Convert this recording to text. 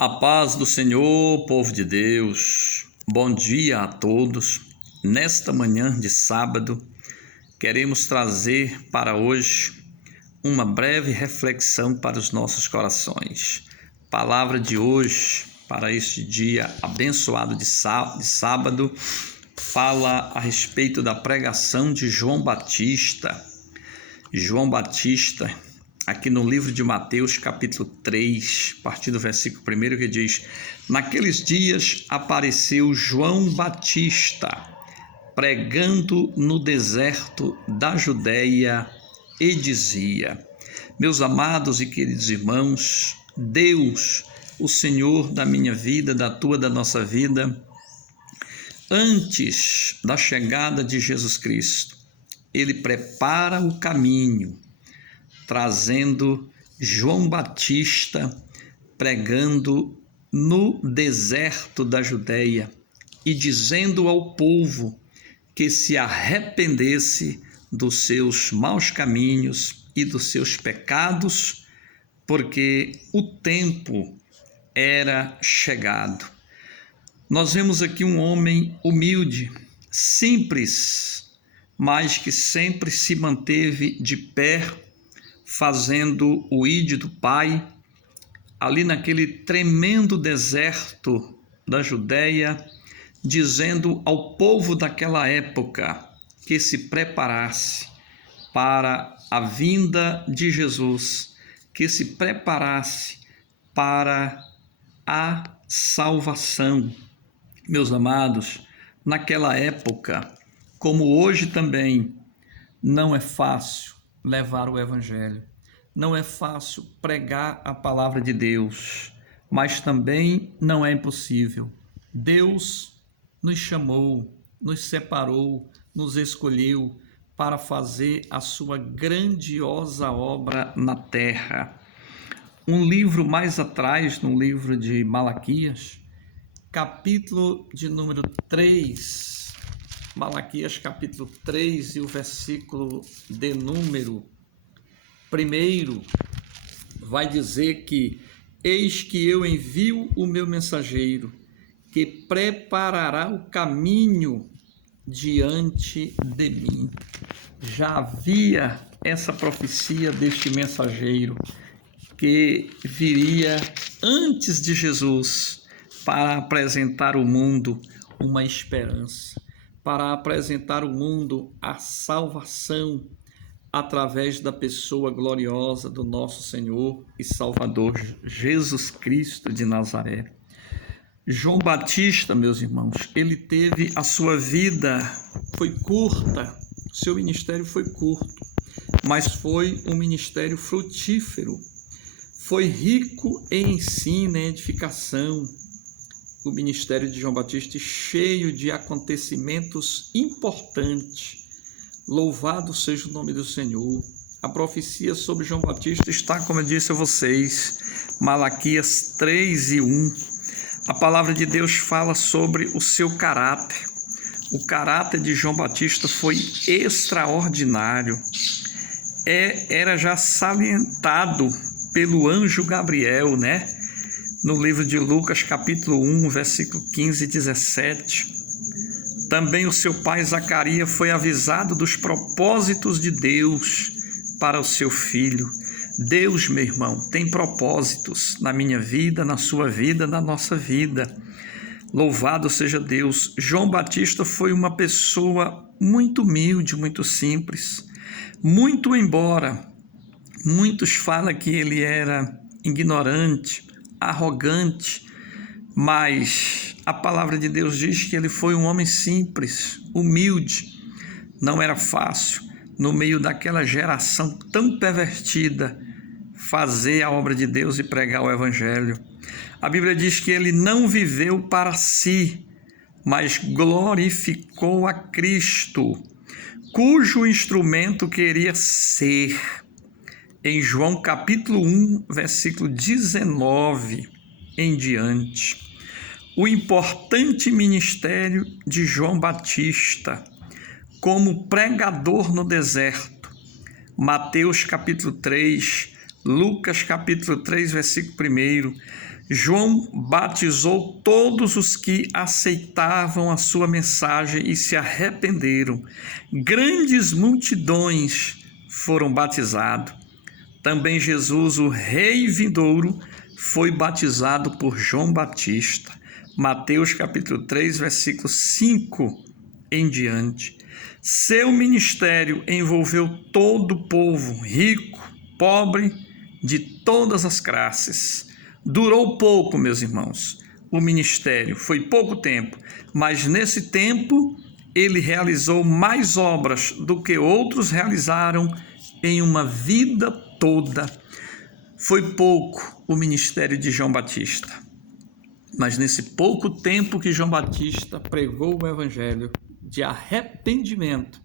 A paz do Senhor, povo de Deus. Bom dia a todos. Nesta manhã de sábado, queremos trazer para hoje uma breve reflexão para os nossos corações. Palavra de hoje, para este dia abençoado de sábado, fala a respeito da pregação de João Batista. João Batista, aqui no livro de Mateus, capítulo 3, a partir do versículo 1, que diz: Naqueles dias apareceu João Batista, pregando no deserto da Judéia, e dizia: Meus amados e queridos irmãos, Deus, o Senhor da minha vida, da tua, da nossa vida, antes da chegada de Jesus Cristo, Ele prepara o caminho, trazendo João Batista pregando no deserto da Judéia e dizendo ao povo que se arrependesse dos seus maus caminhos e dos seus pecados, porque o tempo era chegado. Nós vemos aqui um homem humilde, simples, mas que sempre se manteve de pé, fazendo o ídolo do Pai, ali naquele tremendo deserto da Judéia, dizendo ao povo daquela época que se preparasse para a vinda de Jesus, que se preparasse para a salvação. Meus amados, naquela época, como hoje também, não é fácil levar o Evangelho, não é fácil pregar a palavra de Deus, mas também não é impossível. Deus nos chamou, nos separou, nos escolheu para fazer a sua grandiosa obra na terra. Um livro mais atrás, no livro de Malaquias, capítulo de número 3, Malaquias capítulo 3 e o versículo de número 1, vai dizer que: Eis que eu envio o meu mensageiro, que preparará o caminho diante de mim. Já havia essa profecia deste mensageiro que viria antes de Jesus para apresentar ao mundo uma esperança, para apresentar ao mundo a salvação através da pessoa gloriosa do nosso Senhor e Salvador Jesus Cristo de Nazaré. João Batista, meus irmãos, ele teve a sua vida, foi curta, seu ministério foi curto, mas foi um ministério frutífero, foi rico em ensino, em edificação. O ministério de João Batista cheio de acontecimentos importantes. Louvado seja o nome do Senhor. A profecia sobre João Batista está, como eu disse a vocês, Malaquias 3 e 1. A palavra de Deus fala sobre o seu caráter. O caráter de João Batista foi extraordinário. Era já salientado pelo anjo Gabriel, no livro de Lucas, capítulo 1, versículo 15 e 17. Também o seu pai Zacarias foi avisado dos propósitos de Deus para o seu filho. Deus, meu irmão, tem propósitos na minha vida, na sua vida, na nossa vida. Louvado seja Deus. João Batista foi uma pessoa muito humilde, muito simples. Muito embora muitos falam que ele era ignorante, arrogante, mas a palavra de Deus diz que ele foi um homem simples, humilde. Não era fácil, no meio daquela geração tão pervertida, fazer a obra de Deus e pregar o Evangelho. A Bíblia diz que ele não viveu para si, mas glorificou a Cristo, cujo instrumento queria ser. Em João capítulo 1, versículo 19 em diante. O importante ministério de João Batista como pregador no deserto. Mateus capítulo 3, Lucas capítulo 3, versículo 1. João batizou todos os que aceitavam a sua mensagem e se arrependeram. Grandes multidões foram batizadas. Também Jesus, o Rei vindouro, foi batizado por João Batista. Mateus capítulo 3, versículo 5 em diante. Seu ministério envolveu todo o povo, rico, pobre, de todas as classes. Durou pouco, meus irmãos. O ministério foi pouco tempo, mas nesse tempo ele realizou mais obras do que outros realizaram em uma vida toda. Foi pouco o ministério de João Batista, mas nesse pouco tempo que João Batista pregou o evangelho de arrependimento,